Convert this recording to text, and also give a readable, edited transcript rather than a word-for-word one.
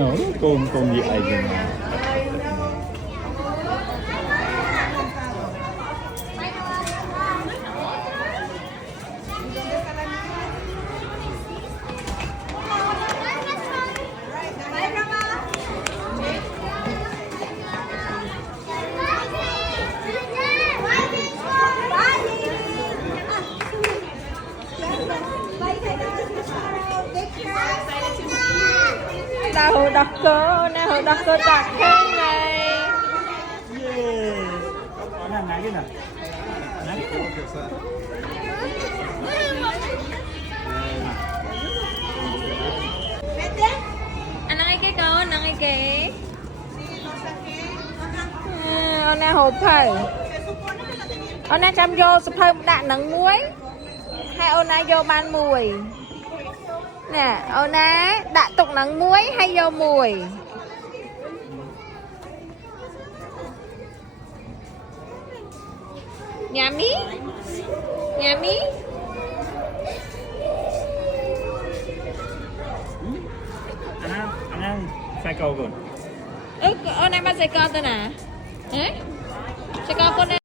No, con gì ai vậy? Nào đặt cơ đặt khen này. Yeah. Nè, nãy cái nè. Anh ăn cái con, ăn cái. Ona hộp thầy. Ona chăm vô sụp hơi đạn nắng muối. Hay Ona vô ban mùi. Nè, Ona đạn tục nắng muối hay vô mùi. Yummy? Yummy? Anh ăn sai câu rồi. Ona ba sai con tôi nè. Hả? Sai con cô nè.